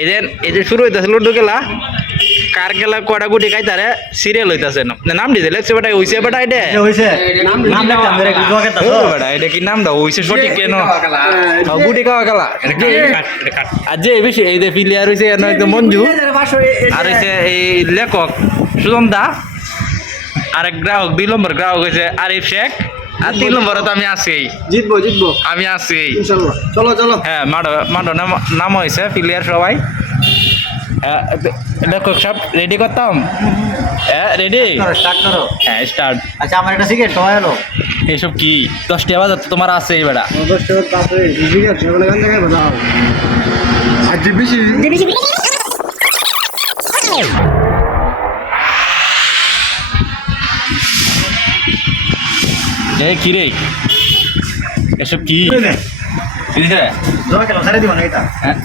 এই যে শুরু হইতাছে লুডো খেলা, কার খেলা কটা গুটি খাইতারে সিরিয়াল হইতাছে না নাম দিছে লেখছে বেটা হইছে বেটা এটা হইছে নাম লিখতাম রে দুয়া কেতা ও বেটা এটা কি নাম দাও হইছে সঠিক কেন গুটি খাওয়া খেলা এটা কি আর যে বেশি এই যে প্লেয়ার হইছে একদম মঞ্জু আর হইছে এই লেখক সুজন দা, আরেক গ্রাহক 2 নম্বর গ্রাহক হইছে আরিফ শেখ, আর 3 নম্বরে তো আমি আছি, জিতবো আমি আছি ইনশাআল্লাহ। চলো হ্যাঁ মাঠো নাম হয়েছে প্লেয়ার সবাই। দেখো সব রেডি করতাম, হ্যাঁ রেডি স্টার্ট করো। হ্যাঁ স্টার্ট। আচ্ছা আমার একটা সিগারেট তো হলো এসব কি 10টা বাজার তো তোমার আছে বেটা, অবশ্যই তাতে সিগারেট সেগুলো গান জায়গায় বানাও আজ বেশি এ কি রে এসব কি জমা কেন সারে দিব না এটা হ্যাঁ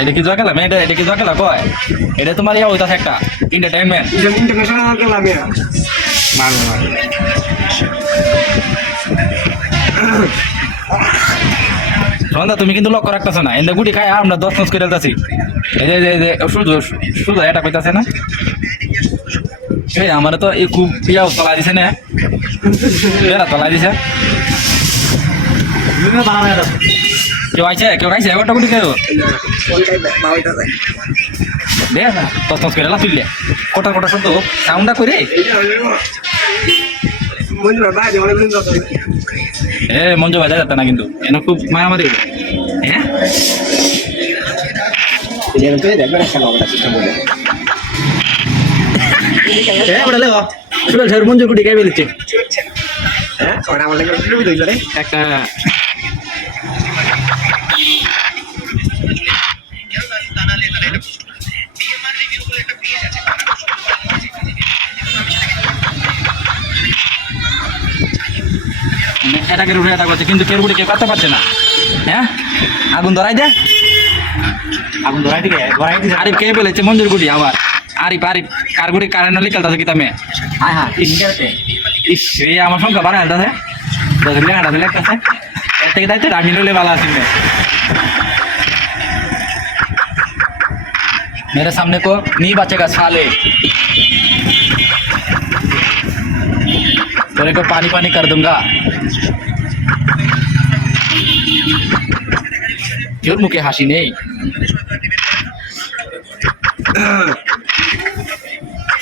এটা কি জোয়া খেলা এটা কি জোয়া খেলা কয় এটা তোমার ইয়া হইতাছে একটা এন্টারটেইনমেন্ট ইন্টারন্যাশনাল কে লাগে মানো সন্ধ্যা তুমি কিন্তু লক্ষ্য রাখতেছো না এন্দা গুটি খাই আমরা 10 করে যাচ্ছি এই যে শুধু এটা কইতাছে না এই আমার তো এই খুব পিয়াও তলা দিছে না বেড়া তলা দিছে কেউ আইছে ওটা গুটি খাইও দে না 10 করে লা তুললে কোটা শব্দ সাউন্ডটা করে মঞ্জু বাজা যাচ্ছে না কিন্তু এনে খুব মারামারি হ্যাঁ মঞ্জুর কুটি খাই ফেলেছে একটা এটাকে রুটে এটা করছে কিন্তু কেউ কেউ করতে পারছে না। হ্যাঁ আগুন ধরাই দে আগুন ধরাই দিকে আরিফ কে বলেছে মঞ্জুর গুটি আবার আরিফ কার গুটি কারেন্ট লিখালতাছে কি তামে ইস রে আমার সংখ্যা বাড়া হেলতাছে লেখাটা লেখতেছে এর থেকে দায়িত্ব আমি লইলে ভালো আছি मेरे सामने को नहीं बचेगा साले तेरे को पानी कर दूंगा क्यों मुखे हाসি নেই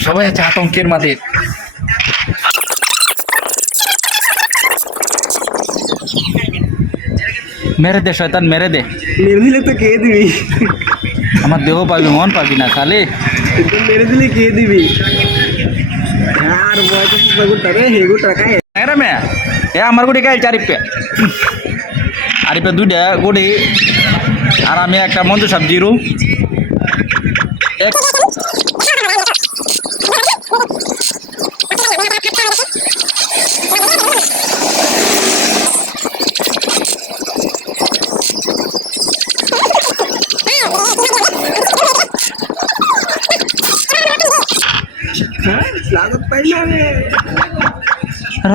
সবাই আছে আতঙ্কের মাঝে মেরে দে শয়তান মেরে দে মেরে দিলে তো কে দিবি আমার দেহ পাবি মন পাবি না সালে মেরে দিলে কে দিবি আর বয়টা রে হেগু টাকা এরা মে এ আমার গুটি গাইল আরিপে 2টা গুটি আর আমি একটা মঞ্জু সাহেব জিরু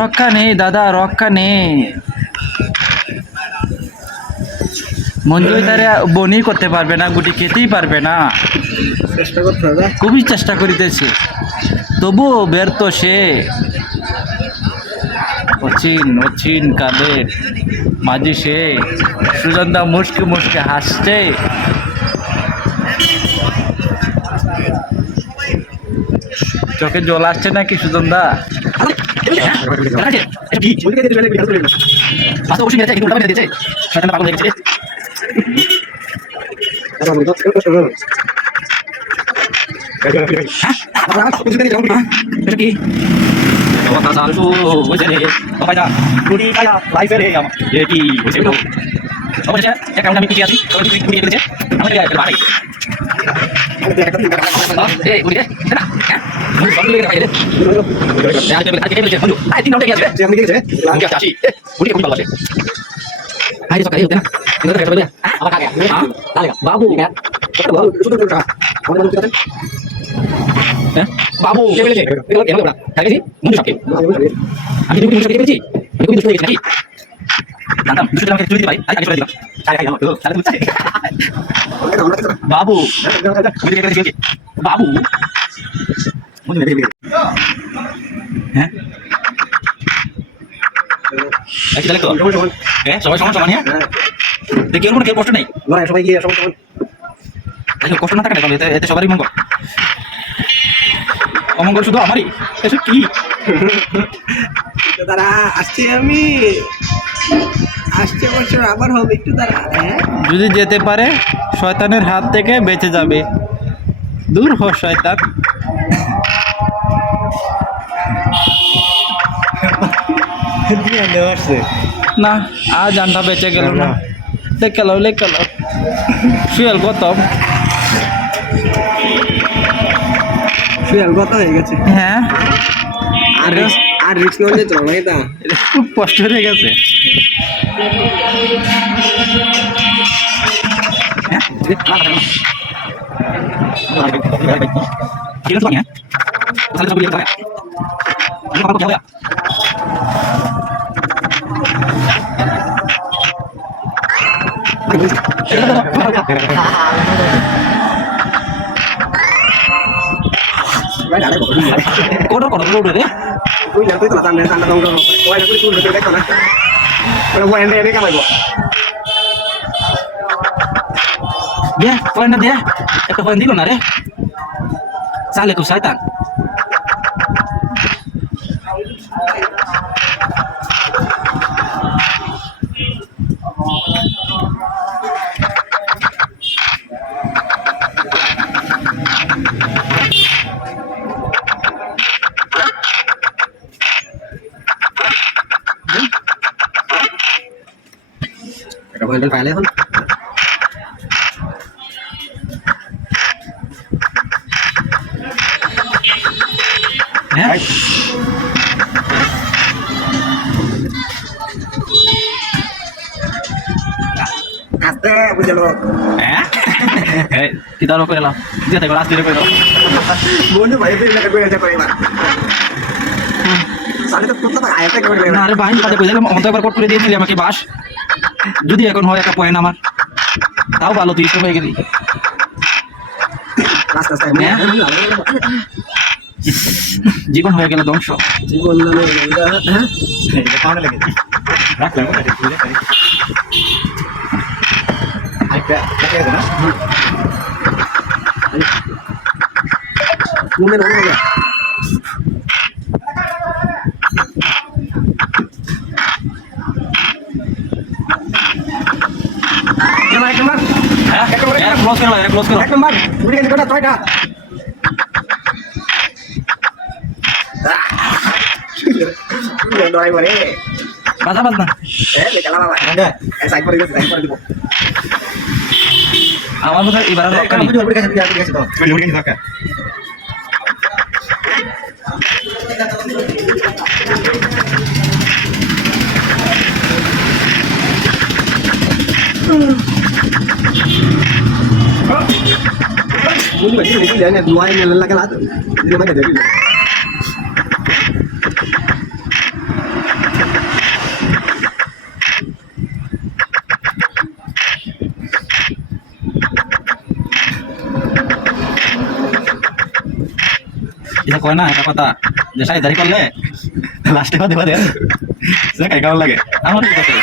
রক্ষা নেই দাদা রক্ষা নেই মঞ্জু তারে বনি করতে পারবে না গুটি খেতেই পারবে না খুবই চেষ্টা করিতেছে তবুও ব্যর্থ সে অচিন কাদের মাঝি সে সুজনদা মুশকে হাসছে চোখে জল আসছে নাকি সুজনদা বাবু বাবু আমি জানতাম 200 টাকা চুরি দিতে পারি আগে চলে দিলাম বাবু বাবু হ্যাঁ আচ্ছা তাহলে তো হ্যাঁ সবাই সমান সমান হ্যাঁ দেখি ওর কোনো কেউ কষ্ট নেই সবাই গিয়ে সবাই আচ্ছা কষ্ট না থাকে না তাহলে এতে সবারই মঙ্গল অমঙ্গল শুধু আমারই এসব কি তারা আসছে বছর আবার হবে একটু তারা হ্যাঁ যদি যেতে পারে শয়তানের হাত থেকে বেঁচে যাবে দূর হ শয়তান না আজ আন্ডা বেঁচে গেল না লেখ শুয়াল কত শুয়াল কথা হয়ে গেছে হ্যাঁ আর রিস্ক নিয়ে চলো না এটা খুব কষ্ট হয়ে গেছে কোটো রে তুই জানতো তো তান্ডে তান্ডা দঙ্গ ওই না করে শুরু করে দেখো না ওরা বয় এনে কামাইবো দিয়া পয়েন্ট দিয়া একটা পয়েন্ট দিল না রে চালে খুব শয়তান এটা বয় ফাইলে এখন হ্যাঁ আস্তে বুঝলো হ্যাঁ কি দাঁড়ো করে এলাম যেতে করে আসতে করে বন্ধু ভাই ফিরে লাগবে এটা করে না সালে তো করতে পারে আয়াতে করে না আরে ভাই কাজে কইলাম অন্ত একবার কোট করে দিয়েছিলি আমাকে বাস যদি এখন হয় একটা পয়েন্ট আমার তাও ভালো তুই হয়ে গেলি রাস্তা রাস্তা জীবন হয়ে গেল ধ্বংস জীবন নামে হ্যাঁ এটা কানে লাগে রাখলাম কথা ঠিক আছে আইটা দেখে না মনে না ক্লোজ করো এক নম্বর উড়ে গেছে কোটা ছয়টা ড্রাইভারে বাজা বাজ না লেখালা বাবা সাইড করে গেছে সাইড করে দিব আমার মধ্যে এবার আর রক্ষা নেই উড়ে গেছে তো উড়ে গেছে দরকার Muốn mình cái để này ngoài này là cái lá nhưng mấy cái để এটা কয় না একটা কথা যে সাইদারি করলে লাস্টে কথা বাদে সে কাই কেমন লাগে আমার কি কথা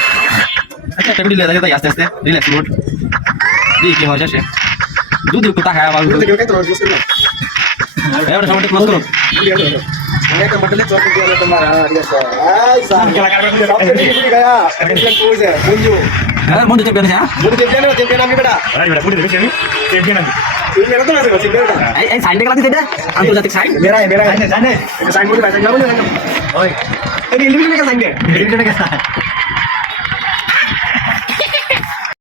আচ্ছা একটা ভিডিও লাগে তাই আস্তে আস্তে রিল্যাক্স মোড দি কি হয় শেষে যদি একটু তাকায় আবার এবারে সবাই ক্লোজ করো Ini tempatnya cocok dia teman. Hai, sam. হ্যাঁ মন দিতে পেরেছে হ্যাঁ এই সাইড দেখলা দিতে আন্তর্জাতিক সাইড Merai.